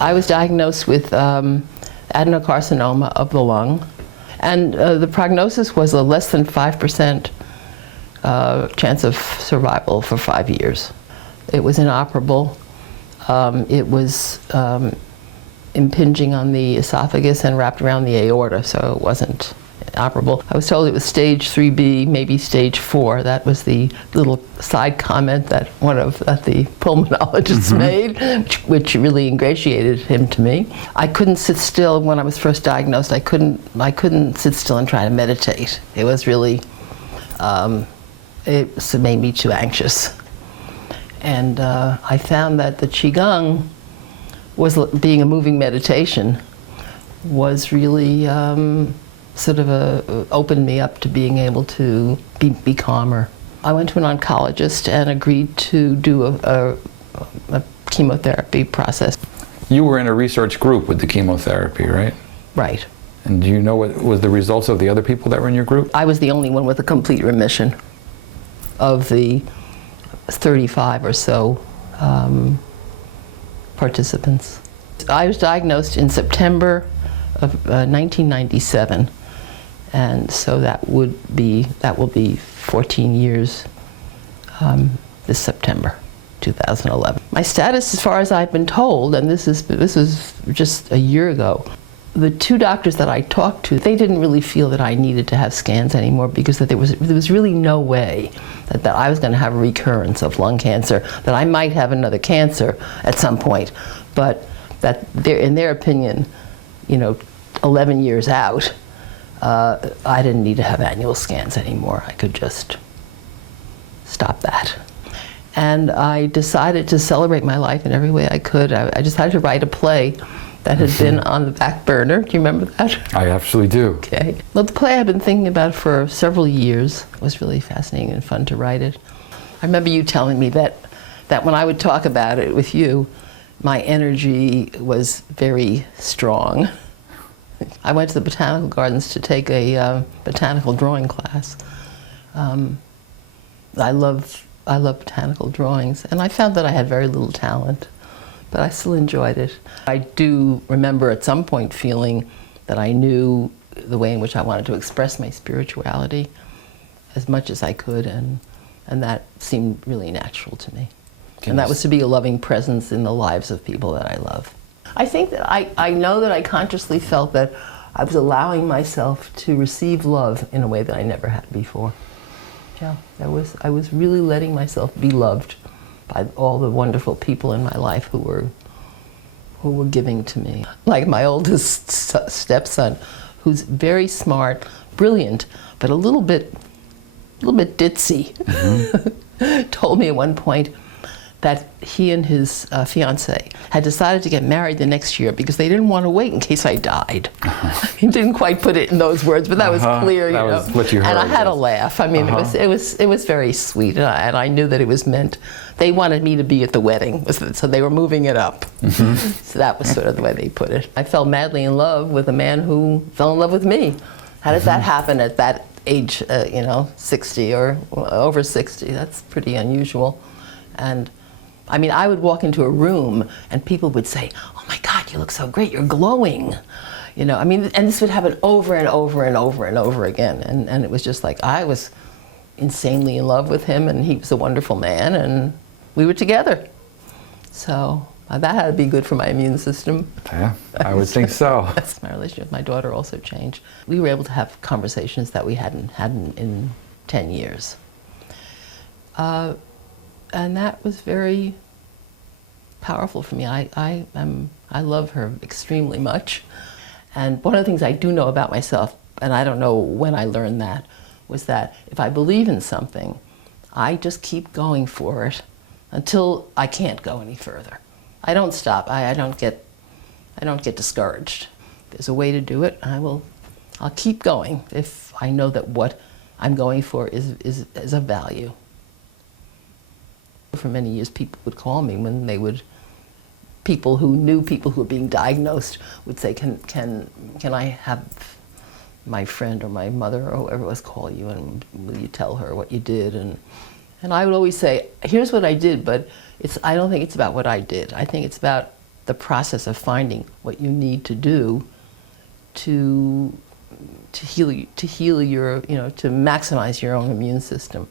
I was diagnosed with adenocarcinoma of the lung, and the prognosis was a less than 5% chance of survival for 5 years. It was inoperable. It was impinging on the esophagus and wrapped around the aorta, so it wasn't operable. I was told it was stage 3B, maybe stage 4. That was the little side comment that the pulmonologist made, which really ingratiated him to me. I couldn't sit still when I was first diagnosed. I couldn't sit still and try to meditate. It was really, it made me too anxious. And I found that the Qigong being a moving meditation was really sort of opened me up to being able to be calmer. I went to an oncologist and agreed to do a chemotherapy process. You were in a research group with the chemotherapy, right? Right. And do you know what was the results of the other people that were in your group? I was the only one with a complete remission of the 35 or so participants. I was diagnosed in September of 1997, and so that will be 14 years this September, 2011. My status, as far as I've been told, and this was just a year ago, the two doctors that I talked to, they didn't really feel that I needed to have scans anymore, because that there was really no way that I was going to have a recurrence of lung cancer, that I might have another cancer at some point, but that in their opinion, 11 years out, I didn't need to have annual scans anymore. I could just stop that. And I decided to celebrate my life in every way I could. I decided to write a play that had been on the back burner. Do you remember that? I actually do. Okay. Well, the play I've been thinking about for several years. It was really fascinating and fun to write it. I remember you telling me that when I would talk about it with you, my energy was very strong. I went to the botanical gardens to take a botanical drawing class. I love botanical drawings, and I found that I had very little talent, but I still enjoyed it. I do remember at some point feeling that I knew the way in which I wanted to express my spirituality as much as I could, and that seemed really natural to me. And that was to be a loving presence in the lives of people that I love. I think that I know that I consciously felt that I was allowing myself to receive love in a way that I never had before. Yeah, I was really letting myself be loved by all the wonderful people in my life who were giving to me. Like my oldest stepson, who's very smart, brilliant, but a little bit ditzy, told me at one point that he and his fiancée had decided to get married the next year because they didn't want to wait in case I died. He didn't quite put it in those words, but that was clear, That was what you heard. And I had a laugh. I mean, it was very sweet, and I knew that it was meant. They wanted me to be at the wedding, so they were moving it up. So that was sort of the way they put it. I fell madly in love with a man who fell in love with me. How does that happen at that age? 60 or over 60. That's pretty unusual, and. I mean, I would walk into a room and people would say, "Oh my God, you look so great, you're glowing." I mean, and this would happen over and over and over and over again. And it was just like, I was insanely in love with him, and he was a wonderful man, and we were together. So that had to be good for my immune system. Yeah, I would think so. My relationship with my daughter also changed. We were able to have conversations that we hadn't had in 10 years. And that was very powerful for me. I love her extremely much. And one of the things I do know about myself, and I don't know when I learned that, was that if I believe in something, I just keep going for it until I can't go any further. I don't stop. I don't get discouraged. If there's a way to do it, I'll keep going if I know that what I'm going for is of value. For many years, people would call me when people who knew people who were being diagnosed would say, can I have my friend or my mother or whoever it was call you, and will you tell her what you did? And I would always say, here's what I did, but I don't think it's about what I did. I think it's about the process of finding what you need to do to heal your, to maximize your own immune system.